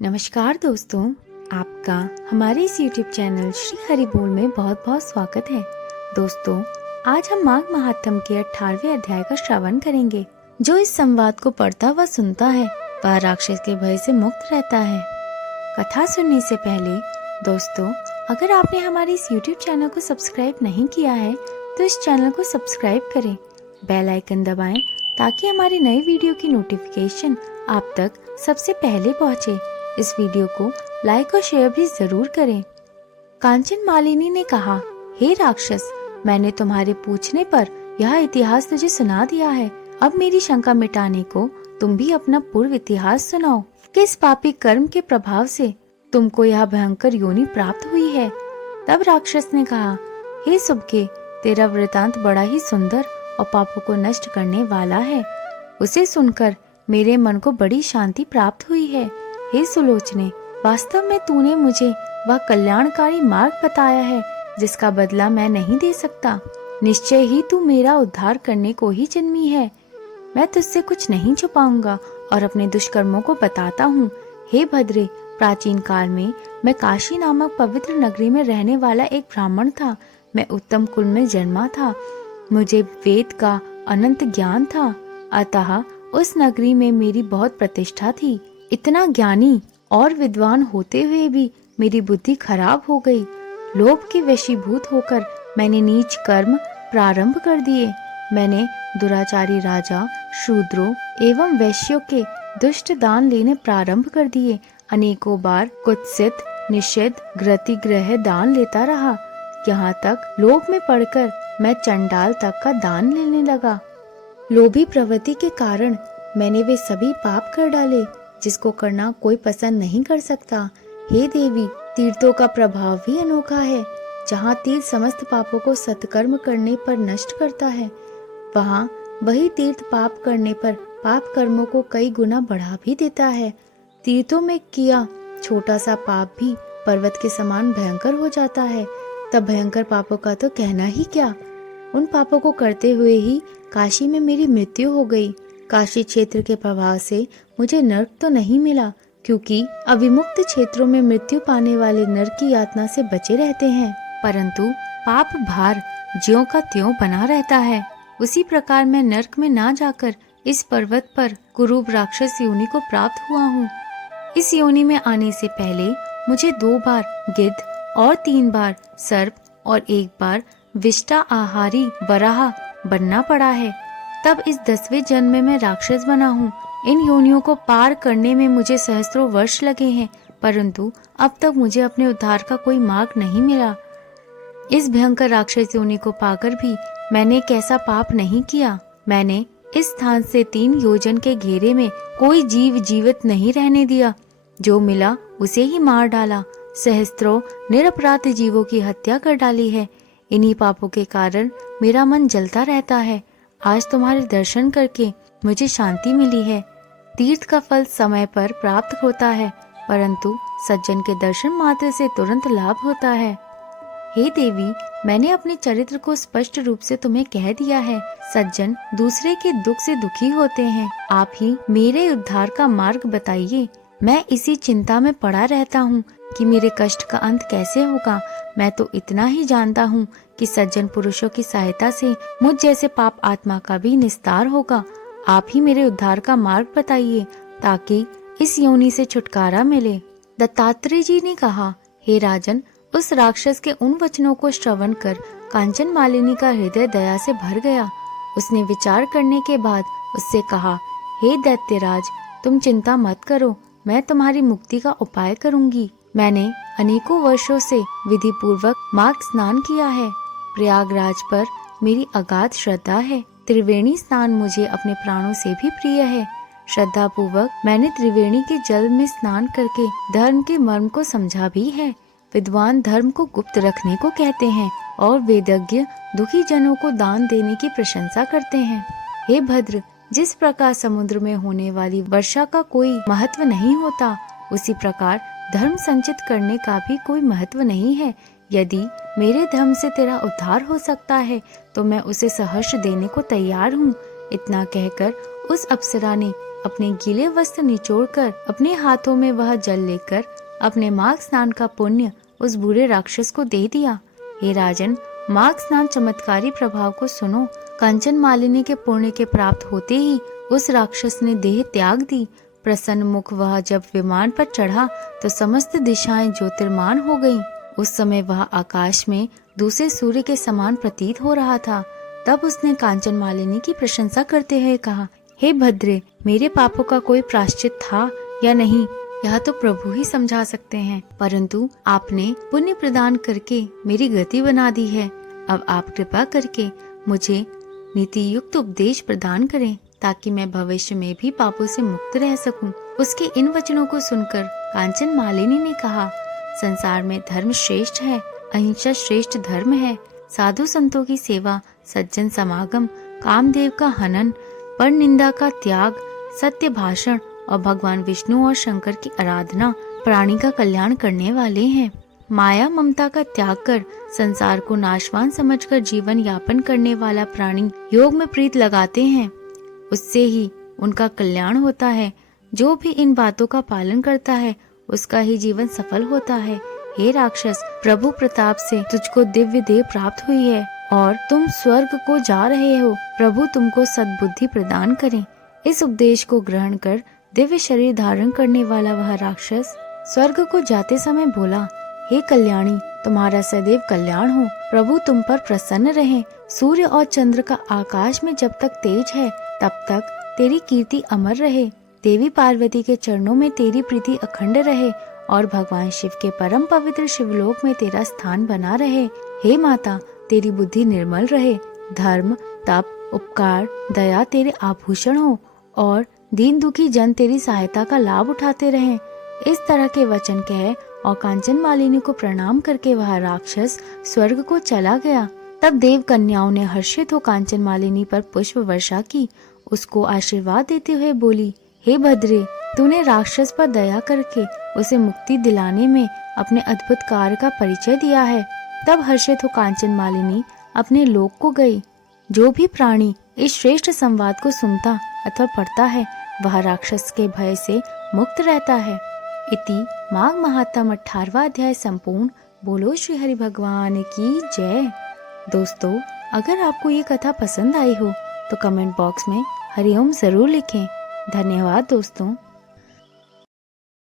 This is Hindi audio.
नमस्कार दोस्तों, आपका हमारे इस YouTube चैनल श्री हरि बोल में बहुत बहुत स्वागत है। दोस्तों, आज हम माघ महात्म के 18वें अध्याय का श्रवण करेंगे। जो इस संवाद को पढ़ता व सुनता है वह राक्षस के भय से मुक्त रहता है। कथा सुनने से पहले दोस्तों, अगर आपने हमारे इस YouTube चैनल को सब्सक्राइब नहीं किया है तो इस चैनल को सब्सक्राइब करें, बेल आइकन दबाएं ताकि हमारी नई वीडियो की नोटिफिकेशन आप तक सबसे पहले पहुंचे। इस वीडियो को लाइक और शेयर भी जरूर करें। कांचन मालिनी ने कहा, हे राक्षस, मैंने तुम्हारे पूछने पर यह इतिहास तुझे सुना दिया है। अब मेरी शंका मिटाने को तुम भी अपना पूर्व इतिहास सुनाओ। किस पापी कर्म के प्रभाव से तुमको यह भयंकर योनि प्राप्त हुई है? तब राक्षस ने कहा, हे सुबके, तेरा वृतांत बड़ा ही सुंदर और पापों को नष्ट करने वाला है। उसे सुनकर मेरे मन को बड़ी शांति प्राप्त हुई है। हे सुलोचने, वास्तव में तूने मुझे वह कल्याणकारी मार्ग बताया है जिसका बदला मैं नहीं दे सकता। निश्चय ही तू मेरा उद्धार करने को ही जन्मी है। मैं तुझसे कुछ नहीं छुपाऊंगा और अपने दुष्कर्मों को बताता हूँ। हे भद्रे, प्राचीन काल में मैं काशी नामक पवित्र नगरी में रहने वाला एक ब्राह्मण था। मैं उत्तम कुल में जन्मा था। मुझे वेद का अनंत ज्ञान था, अतः उस नगरी में मेरी बहुत प्रतिष्ठा थी। इतना ज्ञानी और विद्वान होते हुए भी मेरी बुद्धि खराब हो गई। लोभ के वशीभूत होकर मैंने नीच कर्म प्रारंभ कर दिए। मैंने दुराचारी राजा, शूद्रों एवं वैश्यों के दुष्ट दान लेने प्रारंभ कर दिए। अनेकों बार कुत्सित, निषिद्ध, घृतिग्रह दान लेता रहा। यहाँ तक लोभ में पड़कर मैं चंडाल तक का दान लेने लगा। लोभी प्रवृत्ति के कारण मैंने वे सभी पाप कर डाले जिसको करना कोई पसंद नहीं कर सकता। हे देवी, तीर्थों का प्रभाव भी अनोखा है। जहाँ तीर्थ समस्त पापों को सत्कर्म करने पर नष्ट करता है, वहाँ वही तीर्थ पाप करने पर पाप कर्मों को कई गुना बढ़ा भी देता है। तीर्थों में किया छोटा सा पाप भी पर्वत के समान भयंकर हो जाता है। तब भयंकर पापों का तो कहना ही क्या। उन पापों को करते हुए ही काशी में मेरी मृत्यु हो गई। काशी क्षेत्र के प्रभाव से मुझे नर्क तो नहीं मिला, क्योंकि अविमुक्त क्षेत्रों में मृत्यु पाने वाले नर्क की यातना से बचे रहते हैं, परंतु पाप भार ज्यों का त्यों बना रहता है। उसी प्रकार मैं नर्क में ना जाकर इस पर्वत पर कुरूप राक्षस योनि को प्राप्त हुआ हूँ। इस योनि में आने से पहले मुझे 2 बार गिद्ध और 3 बार सर्प और 1 बार विष्टा आहारी वराह बनना पड़ा है। तब इस 10वें जन्म में मैं राक्षस बना हूँ। इन योनियों को पार करने में मुझे सहस्त्रों वर्ष लगे हैं, परंतु अब तक मुझे अपने उद्धार का कोई मार्ग नहीं मिला। इस भयंकर राक्षस योनि को पाकर भी मैंने कैसा पाप नहीं किया। मैंने इस स्थान से 3 योजन के घेरे में कोई जीव जीवित नहीं रहने दिया। जो मिला उसे ही मार डाला। सहस्त्रों निरपराध जीवों की हत्या कर डाली है। इन्हीं पापों के कारण मेरा मन जलता रहता है। आज तुम्हारे दर्शन करके मुझे शांति मिली है। तीर्थ का फल समय पर प्राप्त होता है, परंतु सज्जन के दर्शन मात्र से तुरंत लाभ होता है। हे देवी, मैंने अपने चरित्र को स्पष्ट रूप से तुम्हें कह दिया है। सज्जन दूसरे के दुख से दुखी होते हैं। आप ही मेरे उद्धार का मार्ग बताइए। मैं इसी चिंता में पड़ा रहता हूँ कि मेरे कष्ट का अंत कैसे होगा। मैं तो इतना ही जानता हूँ कि सज्जन पुरुषों की सहायता से मुझ जैसे पाप आत्मा का भी निस्तार होगा। आप ही मेरे उद्धार का मार्ग बताइए ताकि इस योनि से छुटकारा मिले। दत्तात्रेय जी ने कहा, हे राजन, उस राक्षस के उन वचनों को श्रवण कर कांचन मालिनी का हृदय दया से भर गया। उसने विचार करने के बाद उससे कहा, हे दैत्यराज, तुम चिंता मत करो, मैं तुम्हारी मुक्ति का उपाय करूंगी। मैंने अनेकों वर्षों से विधि पूर्वक माघ स्नान किया है। प्रयागराज पर मेरी अगाध श्रद्धा है। त्रिवेणी स्नान मुझे अपने प्राणों से भी प्रिय है। श्रद्धा पूर्वक मैंने त्रिवेणी के जल में स्नान करके धर्म के मर्म को समझा भी है। विद्वान धर्म को गुप्त रखने को कहते हैं और वेदज्ञ दुखी जनों को दान देने की प्रशंसा करते हैं। हे भद्र, जिस प्रकार समुद्र में होने वाली वर्षा का कोई महत्व नहीं होता, उसी प्रकार धर्म संचित करने का भी कोई महत्व नहीं है। यदि मेरे धर्म से तेरा उद्धार हो सकता है तो मैं उसे सहर्ष देने को तैयार हूँ। इतना कहकर उस अप्सरा ने अपने गीले वस्त्र निचोड़कर अपने हाथों में वह जल लेकर अपने माघ स्नान का पुण्य उस बूढ़े राक्षस को दे दिया। हे राजन, माघ स्नान चमत्कारी प्रभाव को सुनो। कांचन मालिनी के पुण्य के प्राप्त होते ही उस राक्षस ने देह त्याग दी। प्रसन्न मुख वह जब विमान पर चढ़ा तो समस्त दिशाएं ज्योतिर्मान हो गईं। उस समय वह आकाश में दूसरे सूर्य के समान प्रतीत हो रहा था। तब उसने कांचन मालिनी की प्रशंसा करते हुए कहा, हे भद्रे, मेरे पापों का कोई प्रायश्चित था या नहीं, यह तो प्रभु ही समझा सकते हैं, परंतु आपने पुण्य प्रदान करके मेरी गति बना दी है। अब आप कृपा करके मुझे नीति युक्त उपदेश प्रदान करें ताकि मैं भविष्य में भी पापों से मुक्त रह सकूं। उसके इन वचनों को सुनकर कांचन मालिनी ने कहा, संसार में धर्म श्रेष्ठ है, अहिंसा श्रेष्ठ धर्म है। साधु संतों की सेवा, सज्जन समागम, कामदेव का हनन, पर निंदा का त्याग, सत्य भाषण और भगवान विष्णु और शंकर की आराधना प्राणी का कल्याण करने वाले हैं। माया ममता का त्याग कर संसार को नाशवान समझकर जीवन यापन करने वाला प्राणी योग में प्रीत लगाते हैं, उससे ही उनका कल्याण होता है। जो भी इन बातों का पालन करता है उसका ही जीवन सफल होता है। हे राक्षस, प्रभु प्रताप से तुझको दिव्य देह प्राप्त हुई है और तुम स्वर्ग को जा रहे हो। प्रभु तुमको सद्बुद्धि प्रदान करें। इस उपदेश को ग्रहण कर दिव्य शरीर धारण करने वाला वह राक्षस स्वर्ग को जाते समय बोला, हे कल्याणी, तुम्हारा सदैव कल्याण हो। प्रभु तुम पर प्रसन्न रहे। सूर्य और चंद्र का आकाश में जब तक तेज है तब तक तेरी कीर्ति अमर रहे। देवी पार्वती के चरणों में तेरी प्रीति अखंड रहे और भगवान शिव के परम पवित्र शिवलोक में तेरा स्थान बना रहे। हे माता, तेरी बुद्धि निर्मल रहे। धर्म, तप, उपकार, दया तेरे आभूषण हो और दीन दुखी जन तेरी सहायता का लाभ उठाते रहें। इस तरह के वचन कह और कांचन मालिनी को प्रणाम करके वह राक्षस स्वर्ग को चला गया। तब देव कन्याओं ने हर्षित हो कांचन मालिनी पर पुष्प वर्षा की, उसको आशीर्वाद देते हुए बोली, हे भद्रे, तूने राक्षस पर दया करके उसे मुक्ति दिलाने में अपने अद्भुत कार्य का परिचय दिया है। तब हर्षित हो कांचन मालिनी अपने लोक को गई। जो भी प्राणी इस श्रेष्ठ संवाद को सुनता अथवा पढ़ता है वह राक्षस के भय से मुक्त रहता है। इति माघ महात्म 18वां अध्याय संपूर्ण। बोलो श्री हरि भगवान की जय। दोस्तों, अगर आपको ये कथा पसंद आई हो तो कमेंट बॉक्स में हरिओम जरूर लिखें। धन्यवाद दोस्तों।